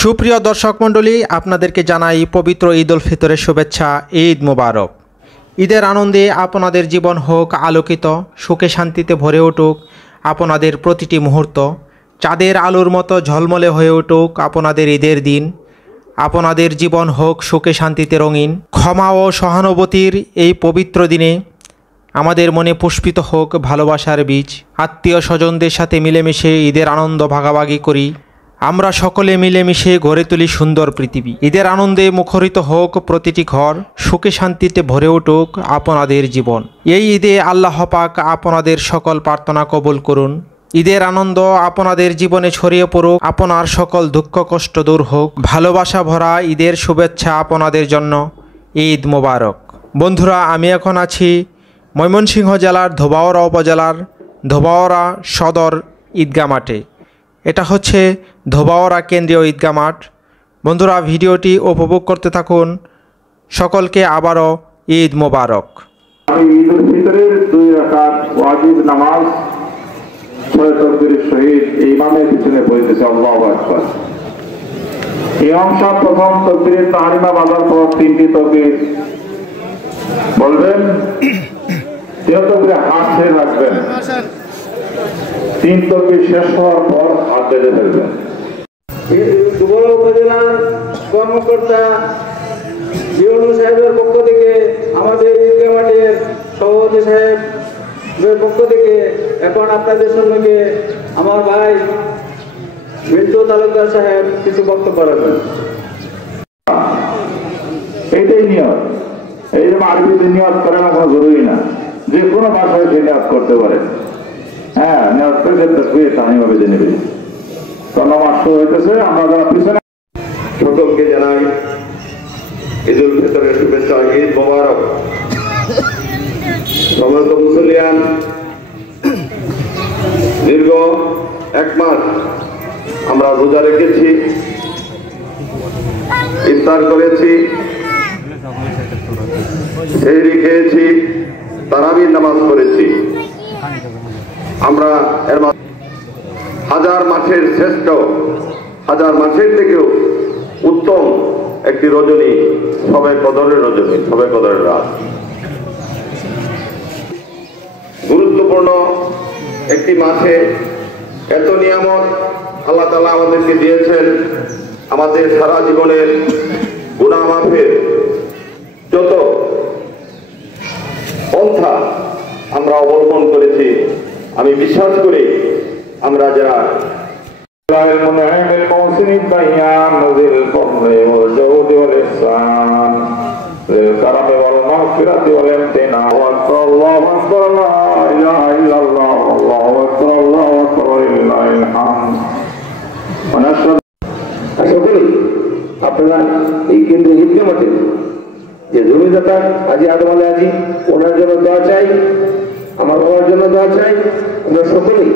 সুপ্রিয় দর্শক মণ্ডলী, আপনাদেরকে জানাই পবিত্র ঈদ উল ফিতরের শুভেচ্ছা। ঈদ মোবারক। ঈদের আনন্দে আপনাদের জীবন হোক আলোকিত, সুখে শান্তিতে ভরে উঠুক আপনাদের প্রতিটি মুহূর্ত, চাঁদের আলোর মতো ঝলমলে হয়ে উঠুক আপনাদের ঈদের দিন। আপনাদের জীবন হোক সুখে শান্তিতে রঙিন। ক্ষমা ও সহানুভূতির এই পবিত্র দিনে আমাদের মনে পুষ্পিত হোক ভালোবাসার বীজ। আত্মীয় স্বজনদের সাথে মিলেমিশে ঈদের আনন্দ ভাগাভাগি করি। আমরা সকলে মিলেমিশে গড়ে তুলি সুন্দর পৃথিবী। ঈদের আনন্দে মুখরিত হোক প্রতিটি ঘর, সুখে শান্তিতে ভরে উঠুক আপনাদের জীবন। এই ঈদে আল্লাহ পাক আপনাদের সকল প্রার্থনা কবুল করুন। ঈদের আনন্দ আপনাদের জীবনে ছড়িয়ে পড়ুক, আপনার সকল দুঃখ কষ্ট দূর হোক। ভালোবাসা ভরা ঈদের শুভেচ্ছা আপনাদের জন্য। ঈদ মোবারক। বন্ধুরা, আমি এখন আছি ময়মনসিংহ জেলার ধোবাউড়া উপজেলার ধোবাউড়া সদর ঈদগাহ মাঠে। এটা হচ্ছে ধোবাউড়া কেন্দ্রীয় ঈদগাহ মাঠ। বন্ধুরা, ভিডিওটি উপভোগ করতে থাকুন। সকলকে আবারও ঈদ মোবারক। আমি ঈদ উল ফিতরের 2 রাকাত ওয়াজিব নামাজ 6 তাকবীরের সহিত ইমামের পিছনে পড়তেছি। আল্লাহু আকবার। ইমাম সাহেব প্রথম তাকবীরের তাহরিমা বাঁধার পর 3টি তাকবীর বলবেন, 3 তাকবীরে হাত ছেড়ে রাখবেন। 3 তাকবীর শেষ হওয়ার পর হাত বেঁধে ফেলবেন। ধোবাউড়া উপজেলার কর্মকর্তা জিওনু সাহেবের পক্ষ থেকে, আমাদের ঈদগাহ মাঠের সভাপতি সাহেবের পক্ষ থেকে এখন আপনাদের সম্মুখে আমার ভাই বিন্দু তালুকদার সাহেব কিছু বক্তব্য রাখবেন। এইটাই নিয়ত। এই যে আরবিতে নিয়ত করানো কোনো জরুরি না, যে কোনো ভাষায় সে নিয়ত করতে পারে। হ্যাঁ, নিয়ত করে তাকবীর তাহরিমা বেঁধে নেবে। তো নামাজ শুরু হইতেছে। আমরা যারা পিছনে সকলকে জানাই ঈদ উল ফিতরের শুভেচ্ছা। ঈদ মোবারক। সমস্ত মুসলিয়ান দীর্ঘ 1 মাস আমরা রোজা রেখেছি, ইফতার করেছি, সেহরি খেয়েছি, তারাবির নামাজ পড়েছি। আমরা এর হাজার মাসের শ্রেষ্ঠ, হাজার মাসের থেকেও উত্তম একটি রজনী, সবে কদরের রজনী, সবে কদরের রাত। গুরুত্বপূর্ণ একটি মাসে এত নিয়ামত আল্লাহ তাআলা আমাদেরকে দিয়েছেন। আমাদের সারা জীবনের গুনাহ মাফের যত পন্থা আমরা অবলম্বন করেছি, আমি বিশ্বাস করি আমরা যারা المنعم المحسن الديان ذي الفضل والجود والإحسان ذي الكرم والمغفرة والامتنان. الله أكبر، لا إله إلا الله، الله أكبر، الله أكبر، ولله الحمد. ونشهد সকলেই আপনারা এই কেন্দ্রীয় ঈদগাহ মাঠে যে জমিদাতা আজি আদম আলী আজি, ওনার জন্য দোয়া চাই, আমার বাবার জন্য দোয়া চাই। আমরা সকলেই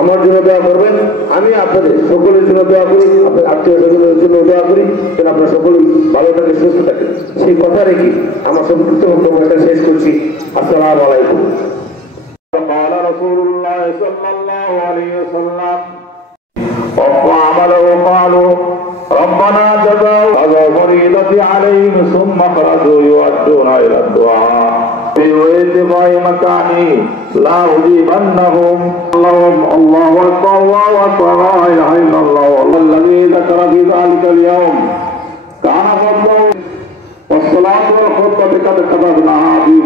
আমার জন্য দোয়া করবেন, আমি আপনাদের সকলের জন্য দোয়া করি, আপনার আত্মীয় স্বজনের জন্য দোয়া করি, যেন আপনারা সকলেই ভালো থাকে, সুস্থ থাকে। সেই কথা রেখে আমার সংক্ষিপ্ত বক্তব্যটা শেষ করছি। আসসালামু আলাইকুম। قال رسول الله صلى الله عليه وسلم وعمله قالوا ربنا تجاوز فريضة عليهم ثم خرجوا يؤدون إلى الدعاء في ويتقاء مكاني لا أجيبنهم. الله أكبر، الله أكبر، لا إله إلا الله. الذي ذكر في ذلك اليوم كان فضله والصلاة والخطبة قد كتبناها في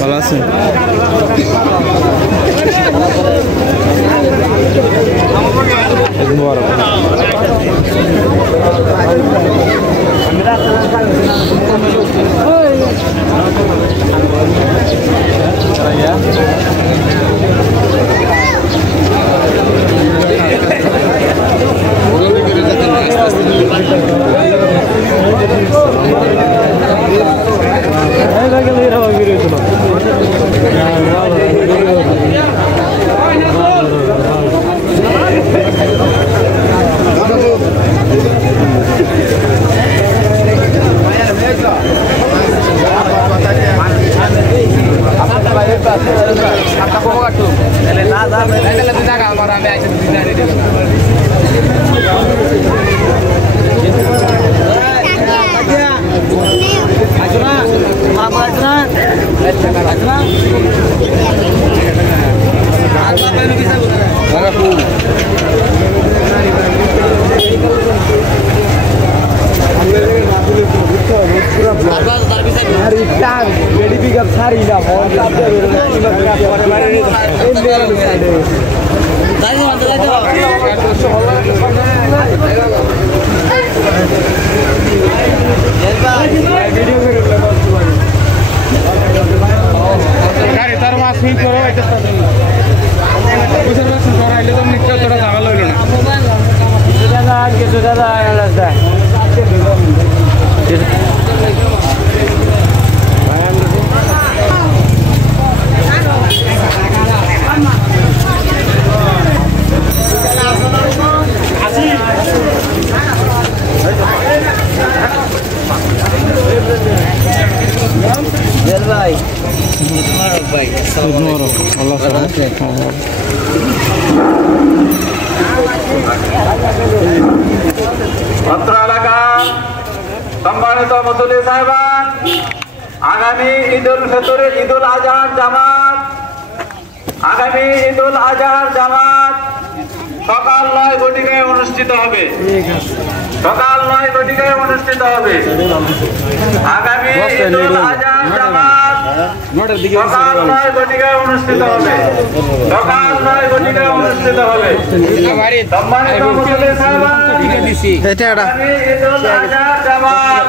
ভালো আছে। মুবারক। অত্র এলাকার সম্মানিত মুসল্লি সাহেবান, আগামী ঈদুল ফিতরে ঈদুল আজহার জামাত সকাল 9 ঘটিকায় অনুষ্ঠিত হবে। সকাল 9 ঘটিকায় অনুষ্ঠিত হবে। আগামী ঈদুল আজহার জামাত সকাল 9 ঘটিকায় অনুষ্ঠিত হবে। সকাল 9 ঘটিকায় অনুষ্ঠিত হবে। সম্মানিত মুসল্লি সাহেবান, আগামী ঈদুল আজহার জামাত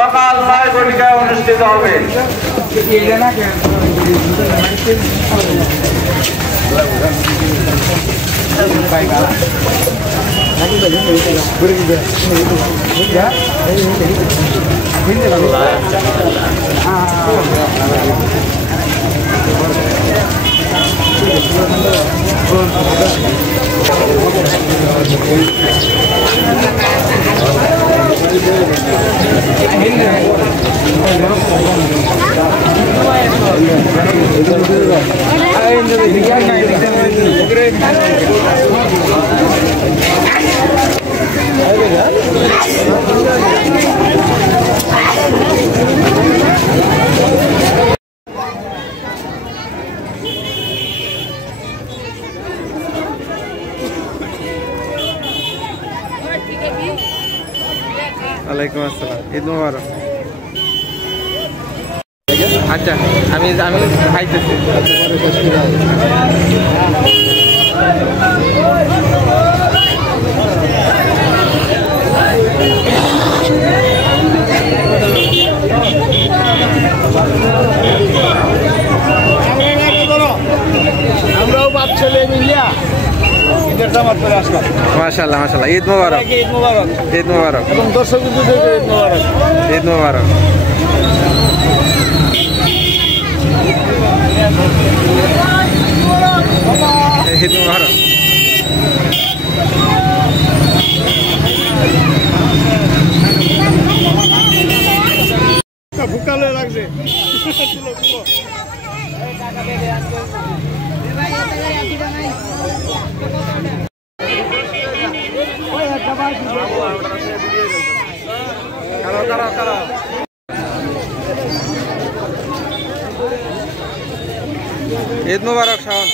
সকাল 9 ঘটিকায় অনুষ্ঠিত হবে। ওয়ালাইকুম আসসালাম, ঈদ মোবারক। আচ্ছা, আমি খাইতেছি। আমরাও বাপ ছেলে মিলিয়া ঈদের জামাত করে আসলাম। মাশাআল্লাহ মাশাআল্লাহ, ঈদ মোবারক। ঈদ মোবারক। ঈদ মোবারক এবং দর্শকদের ঈদ মোবারক। ঈদ মোবারক। ঈদ মোবারক। ভুকালে লাগছে। ঈদ মোবারক শাওন।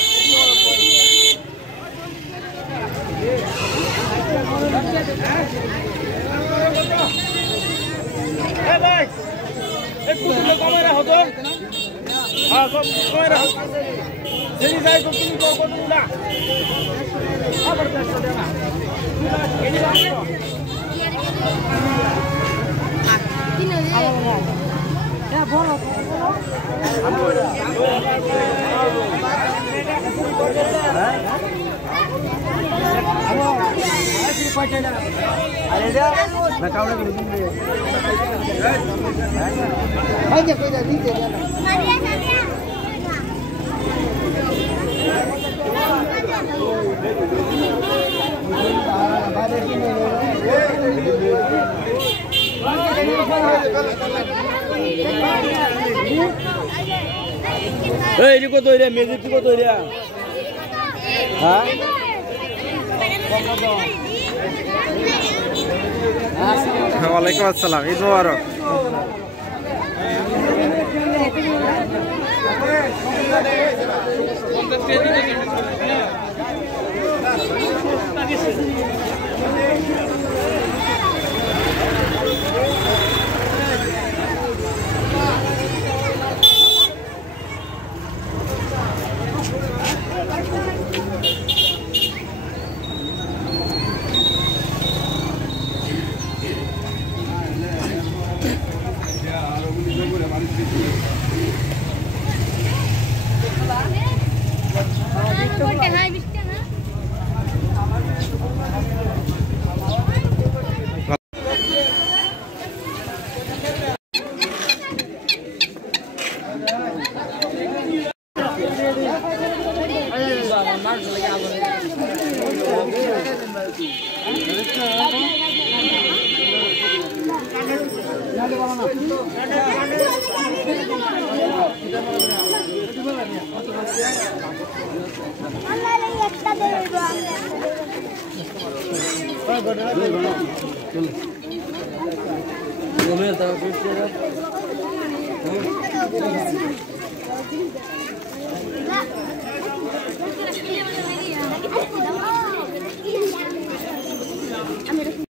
কত মেজিক কত হ্যাঁ ওয়ালাইকুম আসসালাম, ঈদ মোবারক। আমি